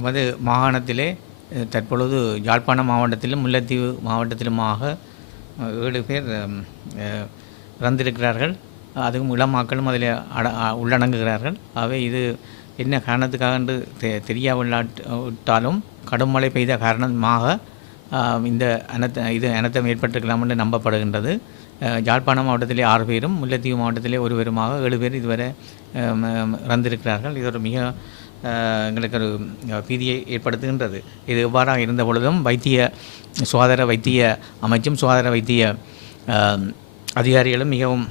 எமது மாகாணத்திலே தற்பொழுது யாழ்ப்பாண மாவட்டத்திலும் முல்லைத்தீவு மாவட்டத்திலுமாக 7 பேர் இறந்திருக்கிறார்கள். அதுவும் இளமாக்களும் அதில் உள்ளடங்குகிறார்கள். அவை இது என்ன காரணத்துக்காக என்று தெரியாவிட்டாலும் கடும் மழை பெய்த காரணமாக இந்த அனர்த்தம் ஏற்பட்டிருக்கலாம் என்று நம்பப்படுகின்றது. யாழ்ப்பாணம் மாவட்டத்திலே 6 பேரும் முல்லைத்தீவு மாவட்டத்திலே 1 பேருமாக 7 பேர் இதுவரை இறந்திருக்கிறார்கள். இது ஒரு மிக எங்களுக்கு ஒரு பீதியை ஏற்படுத்துகின்றது. இது எவ்வாறாக இருந்த பொழுதும் சுகாதார வைத்திய அமைச்சும் சுகாதார வைத்திய அதிகாரிகளும் மிகவும்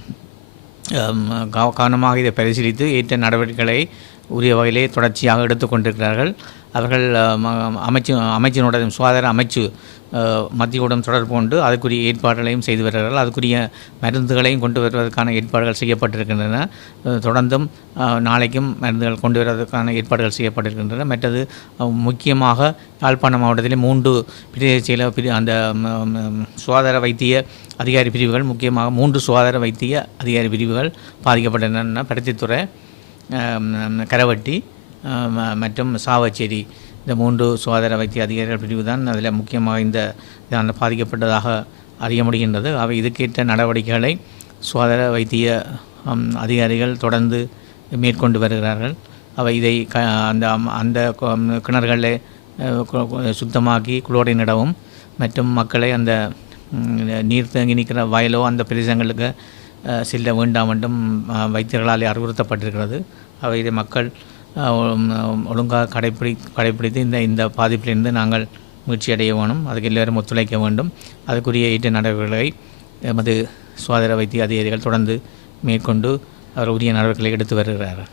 கவனமாக இதை பரிசீலித்து ஏற்ற நடவடிக்கைகளை உரிய வகையிலே தொடர்ச்சியாக எடுத்துக்கொண்டிருக்கிறார்கள். அவர்கள் அமைச்சினுடைய சுகாதார அமைச்சு மத்தியுடன் தொடர்பு கொண்டு அதுக்குரிய ஏற்பாடுகளையும் செய்து வருகிறார்கள். அதுக்குரிய மருந்துகளையும் கொண்டு வருவதற்கான ஏற்பாடுகள் செய்யப்பட்டிருக்கின்றன. தொடர்ந்தும் நாளைக்கும் மருந்துகள் கொண்டு வருவதற்கான ஏற்பாடுகள் செய்யப்பட்டிருக்கின்றன. மற்றது முக்கியமாக யாழ்ப்பாணம் மாவட்டத்திலே 3 பிரதேச அந்த சுகாதார வைத்திய அதிகாரி பிரிவுகள், முக்கியமாக 3 சுகாதார வைத்திய அதிகாரி பிரிவுகள் பாதிக்கப்பட்டன. பருத்தித்துறை, கரவட்டி மற்றும் சாவச்சேரி, இந்த 3 சுகாதார வைத்திய அதிகாரிகள் பிரிவு தான் அதில் முக்கியமாக இதனால் பாதிக்கப்பட்டதாக அறிய முடிகின்றது. அவை இதுக்கேற்ற நடவடிக்கைகளை சுகாதார வைத்திய அதிகாரிகள் தொடர்ந்து மேற்கொண்டு வருகிறார்கள். அவை இதை அந்த கிணறுகளை சுத்தமாக்கி குளோரின் இடவும் மற்றும் மக்களை அந்த நீர் தேங்கி நிற்கிற வயலோ அந்த பிரதேசங்களுக்கு செல்ல வேண்டாம் என்றும் வைத்தியர்களால் அறிவுறுத்தப்பட்டிருக்கிறது. அவை இதை மக்கள் ஒழுங்காக கடைப்பிடித்து இந்த பாதிப்பிலிருந்து நாங்கள் மீட்சி அடைய வேணும். அதுக்கு எல்லோரும் ஒத்துழைக்க வேண்டும். அதுக்குரிய ஏற்ற நடவடிக்கைகளை எமது சுகாதார வைத்திய அதிகாரிகள் தொடர்ந்து மேற்கொண்டு அவர் உரிய நடவடிக்கைகளை எடுத்து வருகிறார்கள்.